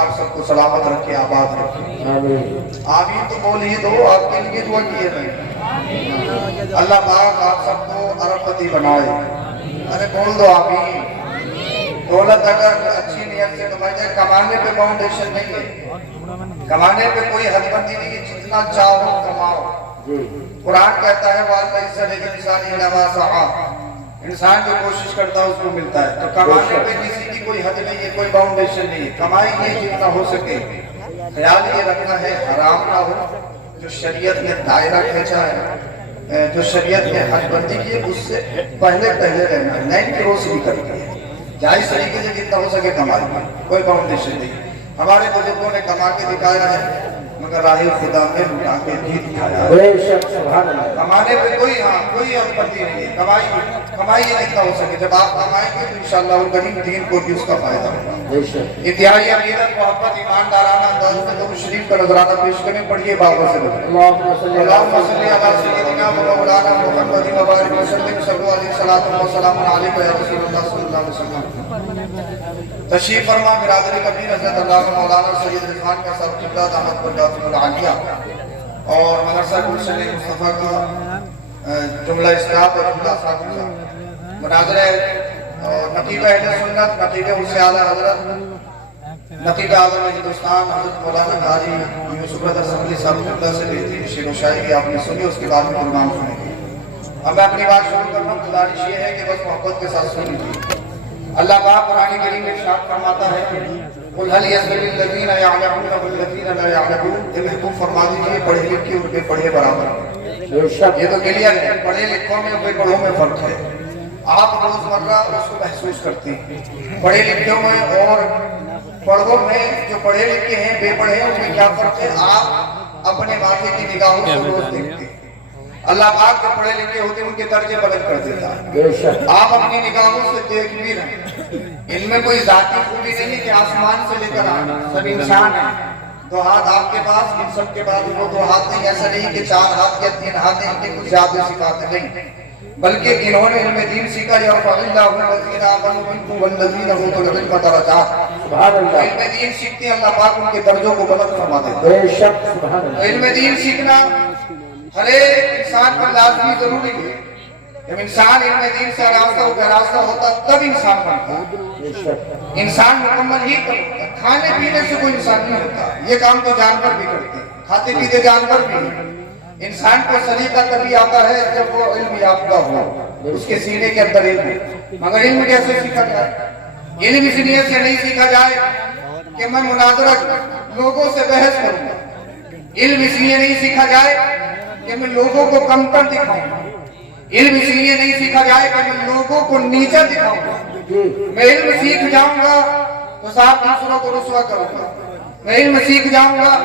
آپ سب کو سلامت رکھے، آباد رکھے، آمین تو بول ہی دو، آپ کے لیے دعا کیے نہیں، اللہ پاک آپ سب کو ارب پتی بنائے، ارے بول دو آمین۔ دولت اگر اچھی نیت سے کمائی جائے، کمانے پہ فاؤنڈیشن نہیں ہے، کمانے پہ کوئی حد بندی نہیں ہے، جتنا چاہو کماؤ۔ قرآن کہتا ہے وَالْلَيْسَ لِلْإِنسَانِ إِلَّا مَا سَعَىٰ، انسان جو کوشش کرتا ہے اس کو ملتا ہے۔ تو کمانے پہ کسی کی کوئی حد نہیں ہے، کوئی فاؤنڈیشن نہیں ہے، کمائی یہ جتنا ہو سکے۔ خیال یہ رکھنا ہے حرام نہ ہو، جو شریعت نے دائرہ کھینچا ہے، جو شریعت نے حد بندی کی ہے، اس سے پہلے رہنا ہے، نہیں کروس بھی کرتی ہے، جائز طریقے سے جتنا ہو سکے کمائی میں، کوئی فاؤنڈیشن نہیں۔ ہمارے بزرگوں نے کما کے دکھایا ہے، مگر راہ خدا میں لٹا کے بھی دکھایا ہے۔ کمانے پہ کوئی حد بندی نہیں ہے، کمائی یہ جتنا ہو سکے، جب آپ کمائیں گے تو انشاءاللہ الکریم دین کو بھی اس کا فائدہ ہوگا۔ انتہائی عقیدت، محبت، ایماندارانہ انداز میں درود شریف کا نذرانہ پیش کریں، پڑھیے بابا سے اللہم صلی علی سیدنا و مولانا محمد وبارک وسلم، صلو علیہ الصلوۃ والسلام علیکم یا رسول اللہ صلی اللہ علیہ وسلم۔ تشریف فرما برادری کبیر حضرت اللہ مولانا سید رضوان کا صاحب قبلہ دامت برکاتہ العالیہ اور مدرسہ گلشن مصطفیٰ کا جملہ اسناد اور جملہ اساتذہ، مناظرہ نقیب اہل سنت، نقیب حسین اعلیٰ حضرت، نقیب اعظم ہندوستان حضرت مولانا قاری یوسف رضا اسمبلی صاحب قبلہ سے بہترین شعر و شاعری آپ نے سنی، اس کے بعد میں قربان سنیں گے۔ اب میں اپنی بات شروع کرنا ہوں، گزارش یہ ہے کہ بس محبت کے ساتھ سنی تھی۔ اللہ پاک قرآن کریم میں ارشاد فرماتا ہے قُلْ هَلْ يَسْتَوِي الَّذِينَ يَعْلَمُونَ وَالَّذِينَ لَا يَعْلَمُونَ، اے محبوب فرما دیجئے پڑھے لکھے اور بے پڑھے برابر۔ یہ تو کلیئر ہے، پڑھے لکھوں میں اور بے پڑھوں میں فرق ہے، آپ روزمرہ اس کو محسوس کرتے ہیں۔ پڑھے لکھوں میں اور پڑھوں میں، جو پڑھے لکھے ہیں بے پڑھے ہیں، ان میں کیا فرق ہے، آپ اپنے ماتھے کی نگاہوں سے روز دیکھتے ہیں۔ اللہ پاک جو پڑھے لکھے ہوتے ہیں ان کے درجے بلند کر دیتا ہے، آپ اپنی نگاہوں سے دیکھ بھی رہے ہیں۔ ان میں کوئی ذاتی خوبی نہیں کہ آسمان سے لے کر آنا، سب انسان ہیں، دو ہاتھ آپ کے پاس، ان سب کے بعد وہ دو ہاتھ نہیں، ایسا نہیں کہ چار ہاتھ یا تین ہاتھ ہیں، ان کے کچھ زیادہ صفات نہیں، بلکہ انہوں نے علم دین سیکھا، یرفع اللہ الذین آمنوا منکم والذین اوتوا العلم درجات۔ علم دین سیکھتے ہیں، اللہ پاک ان کے درجوں کو بلند فرما دیتا ہے۔ علم دین سیکھنا ہر ایک انسان پر لازمی ضروری ہے۔ جب انسان علم دین سے آراستہ ہوتا تب انسان بنتا، انسان مکمل ہی کرتا۔ کھانے پینے سے کوئی انسان نہیں ہوتا، یہ کام تو جانور بھی کرتے ہیں، کھاتے پیتے جانور بھی ہیں۔ انسان کو سلیقہ تبھی آتا ہے جب وہ علم یافتہ ہو، اس کے سینے کے اندر علم ہے۔ مگر علم کیسے سیکھا جائے؟ علم اس نیت سے نہیں سیکھا جائے کہ میں مناظرہ لوگوں سے بحث کروں گا، علم اس لیے نہیں سیکھا جائے کہ میں لوگوں کو کمتر دکھاؤں، علم اس لیے نہیں سیکھا جائے کہ میں لوگوں کو نیچا دکھاؤں گا۔ میں علم سیکھ جاؤں گا تو صاحب دوسروں کو رسوا کروں گا، میں علم سیکھ جاؤں گا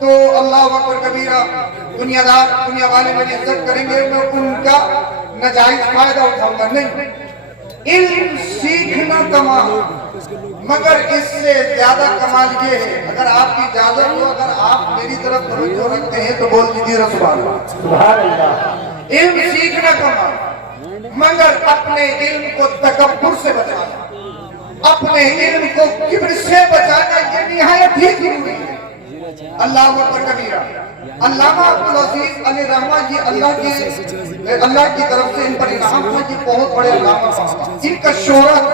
تو اللہ اکبر کبیرہ، دنیا والے میری عزت کریں گے، میں ان کا ناجائز فائدہ اٹھاؤں گا۔ نہیں، علم سیکھنا کمال، مگر اس سے زیادہ کمال یہ ہے، اگر آپ کی اجازت ہو، اگر آپ میری طرف توجہ رکھتے ہیں تو بول دیجیے سبحان اللہ۔ علم سیکھنا کمال، مگر اپنے علم کو تکبر سے بچانا، اپنے علم کو کبر سے بچانا، یہ نہایت ہی ضروری ہے۔ اللہ اکبر کبیرہ۔ علامہ عبدالعزیز علی رحمہ جی، اللہ کی طرف سے ان پر انعام تھا، یہ بہت بڑے علامہ صاحب، ان کا شہرت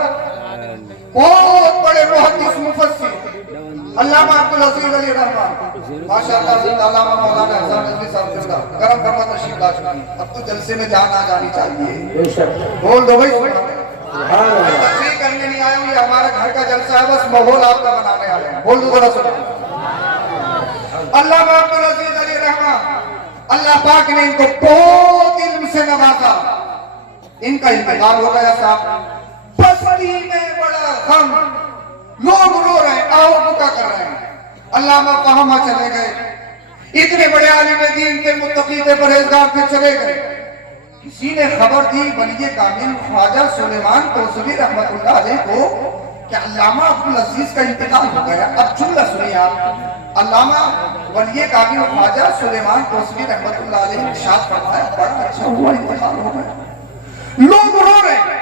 بہت بڑے محدث مفسر علامہ عبدالعزیز علی رحمہ، ماشاءاللہ زندہ علامہ مولانا احسان نظوی صاحب زندہ، کرم فرما تشریف لا چکی ہیں۔ اب تو جلسے میں جان آ جانی چاہیے، بول دو بھائی سبحان اللہ۔ تقریر کرنے نہیں آئے ہوں، یہ ہمارا گھر کا جلسہ ہے، بس ماحول آپ کا بنانے آئے ہیں، بول دو ذرا سبحان اللہ۔ علامہ عبدالعزیز علی رحمہ، اللہ پاک نے ان کو بہت علم سے نوازا، ان کا انتقال ہو گیا صاحب، بستی میں بڑا غم، لوگ رو رہے ہیں، آہو بکا کر رہے ہیں۔ علامہ فہمہ چلے گئے، اتنے بڑے عالم دین کے متقی تھے، پرہیزگار تھے، چلے گئے۔ کسی نے خبر دی ولی کامل خواجہ سلیمان توسوی رحمت اللہ علیہ کو کہ علامہ عبدالعزیز کا انتقال ہو گیا۔ اب جملہ سنیے آپ، علامہ ولی کامل خواجہ سلیمان توسوی رحمت اللہ علیہ نے ارشاد فرمایا بڑا اچھا ہوا انتقال ہو گیا، لوگ رو رہے ہیں،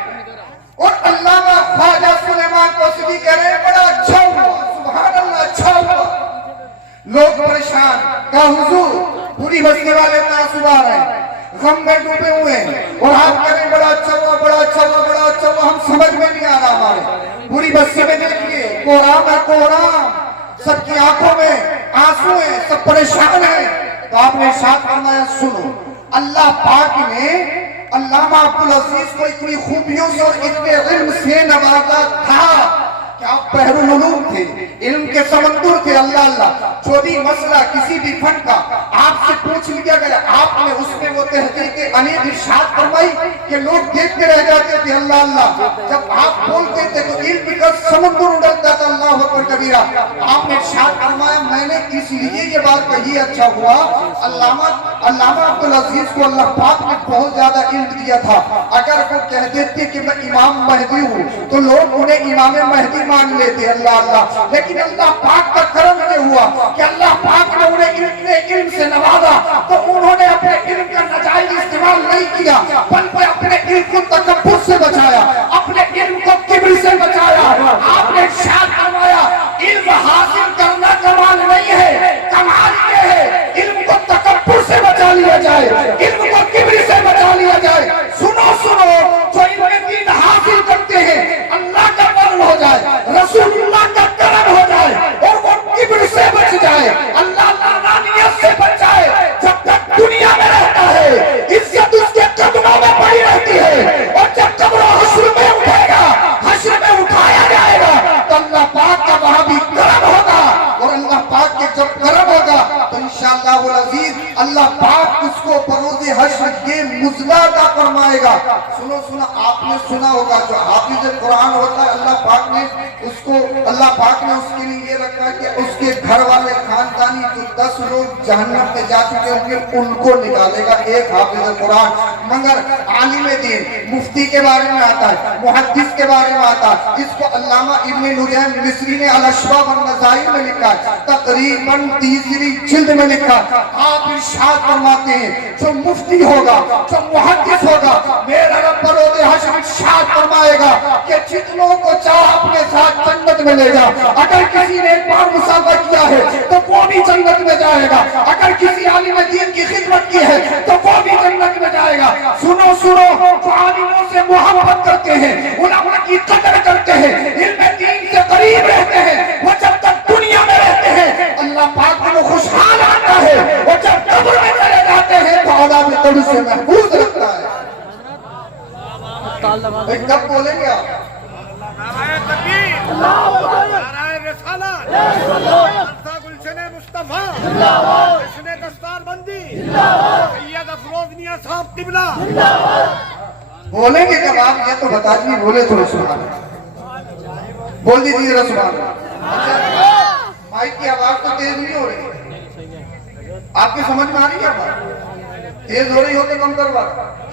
اور علامہ خواجہ سلیمان توسوی کہہ رہے ہیں بڑا اچھا ہوا، سبحان اللہ کہا حضور پوری بستی والے تعصب آ رہے ہیں، غم میں ڈوبے ہوئے ہیں، اور آپ کہہ رہے ہیں بڑا اچھا ہوا بڑا اچھا ہوا بڑا اچھا ہوا، ہم سمجھ میں نہیں آ رہا ہمارے پوری بستی میں دیکھیے کوہرام ہے کوہرام، سب کی آنکھوں میں آنسو ہیں، سب پریشان ہیں۔ تو آپ نے ارشاد فرمایا سنو، اللہ پاک نے علامہ عبدالعزیز کو اتنی خوبیوں سے اور اتنے علم سے نوازا تھا کہ آپ بحر العلوم تھے، علم کے سمندر تھے۔ اللہ جو بھی مسئلہ کسی بھی فن کا آپ سے پوچھ لیا گیا، آپ نے اس میں وہ تحقیق انیب ارشاد فرمائی کہ لوگ دیکھتے رہ جاتے تھے۔ اللہ جب آپ بولتے تھے تو علم کا سمندر اڑتا تھا۔ اللہ اکبر کبیرہ۔ آپ نے ارشاد فرمایا میں نے اس لیے یہ بات کہی اچھا ہوا، علامہ عبدالعزیز کو اللہ پاک نے بہت زیادہ علم دیا تھا۔ اگر وہ کہہ دیتے کہ میں امام مہدی ہوں تو لوگ انہیں امام مہدی مان لیتے۔ اللہ لیکن اللہ پاک کا کرم یہ ہوا کہ اللہ پاک نے انہیں اتنے علم سے نوازا تو انہوں نے اپنے علم کا ناجائز استعمال نہیں کیا، بلکہ اپنے علم کو تکبر سے بچایا، اپنے علم کو کبر سے بچایا۔ آپ نے ارشاد فرمایا علم حاصل کرنا کمال نہیں ہے، کمال یہ ہے علم کو تکبر سے بچا لیا جائے، علم کو کبر سے بچا لیا جائے۔ سنو جو علم دین حاصل کرتے ہیں اللہ کا کرم ہو جائے، رسول اللہ کا کرم ہو جائے، اور وہ کبر سے بچ جائے، اللہ لعنانیت سے بچ جائے۔ جب تک دنیا میں رہتا ہے عزت اس کے قدموں میں پڑی رہتی ہے، اور جب قبر و حشر میں اٹھے گا، حشر میں اٹھایا جائے گا تو اللہ پاک کا وہاں بھی کرم ہوگا، اور اللہ پاک کے جب کرم ہوگا تو انشاءاللہ العزیز اللہ پاک اس کو بروز حشر یہ مزلہ عطا فرمائے گا۔ سنو آپ نے سنا ہوگا جو حافظ قرآن ہوتا ہے اللہ پاک نے اس کے لیے یہ رکھا ہے کہ اس کے گھر والے خاندانی جو 10 لوگ جہنم میں جا چکے ہوں گے ان کو نکالے گا ایک حافظ قرآن۔ مگر عالم دین مفتی کے بارے میں آتا ہے، محدث کے بارے میں آتا ہے، اس کو علامہ ابن نجیم مصری نے الاشباب والنظائر میں لکھا ہے، تقریباً 3 جلد میں لکھا ہے۔ آپ ارشاد فرماتے ہیں جو مفتی ہوگا جو محدث ہوگا میرا رب بروز حشر ارشاد فرمائے گا کہ جتنوں کو چاہ اپنے ساتھ جنت میں لے جا، اگر کسی نے ایک بار مسافہ کیا ہے تو وہ بھی جنت میں جائے گا، اگر کسی عالم دین کی خدمت کی ہے تو وہ بھی جنت میں جائے گا۔ سنو جو عالموں سے محبت کرتے ہیں، علماء کی قدر کرتے ہیں، علم دین سے قریب رہتے ہیں، وہ جب تک دنیا میں رہتے ہیں اللہ پاک کو خوشحال آتا ہے، اور جب قبر میں چلے جاتے ہیں تو عذاب قبر سے محفوظ رکھتا ہے۔ کب بولیں گے آپ؟ نعرہ تکبیر، نعرہ رسالت، مرزا گلشن مصطفیٰ، جشن دستار بندی، سید افروز میاں صاحب قبلہ۔ بولیں گے کب آپ؟ یہ تو بتا دیجیے، بولے تو سبحان اللہ، بول دیجیے سبحان اللہ۔ مائک کی آواز تو تیز نہیں ہو رہی، آپ کی سمجھ میں آ رہی ہے؟ آواز تیز ہو رہی ہو تو کم کروا،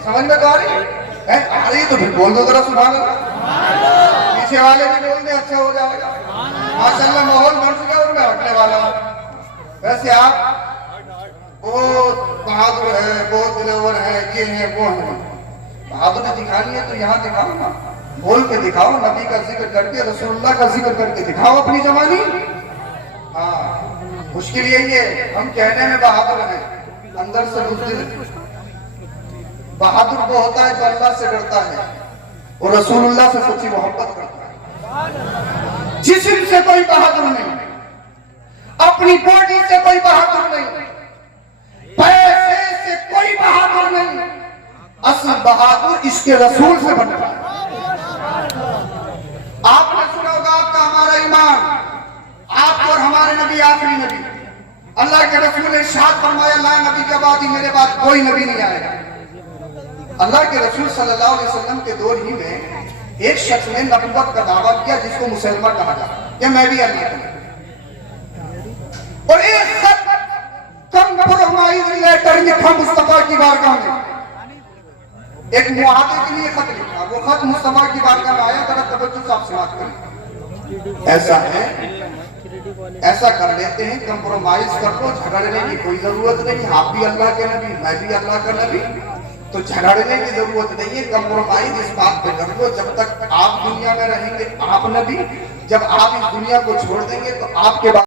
سمجھ میں تو آ رہی ہے؟ آ رہی تو پھر بول دو ذرا سبحان اللہ۔ پیچھے والے بھی بول دیں اچھا ہو جائے گا۔ ماشاءاللہ ماحول بن چکا اور میں ہٹنے والا ہوں۔ ویسے آپ بہت بہادر ہے، بہت دلور ہے، یہ ہے وہ ہے، بہادری دکھانی ہے تو یہاں دکھاؤ نا، بول کے دکھاؤ، نبی کا ذکر کر کے، رسول اللہ کا ذکر کر کے دکھاؤ اپنی زبانی۔ ہاں مشکل یہی ہے ہم کہنے میں بہادر ہیں، اندر سے بزدل۔ بہادر وہ ہوتا ہے جو اللہ سے ڈرتا ہے اور رسول اللہ سے سچی محبت کرتا ہے۔ جسم سے کوئی بہادر نہیں، اپنی باڈی سے کوئی بہادر نہیں، پیسے سے کوئی بہادر نہیں، اصل بہادر عشق رسول سے بنتا ہے۔ آپ نے سنا ہوگا آپ کا ہمارا ایمان، آپ اور ہمارے نبی آخری نبی، اللہ کے رسول نے ارشاد فرمایا لا نبی کے بعد ہی میرے بعد کوئی نبی نہیں آئے گا۔ اللہ کے رسول صلی اللہ علیہ وسلم کے دور ہی میں ایک شخص نے نبوت کا دعویٰ کیا جس کو مسلمہ کہا جاتا کہ میں بھی اللہ کا نبی، اور ایک خط کمپرومائز لیٹر لکھا مصطفیٰ کی بارگاہ میں، ایک معاہدے کے لیے خط لکھا، وہ خط مصطفیٰ کی بارگاہ میں آیا، ذرا توجہ صاحب سماعت کریں۔ ایسا ہے، ایسا کر لیتے ہیں، کمپرومائز کر لو، جھگڑنے کی کوئی ضرورت نہیں، آپ بھی اللہ کے نبی میں بھی اللہ کا نبی، تو جھگڑنے کی ضرورت نہیں ہے، کمپرومائز اس بات پہ کر لو جب تک آپ دنیا میں رہیں گے آپ نبی، جب آپ اس دنیا کو چھوڑ دیں گے تو آپ کے بعد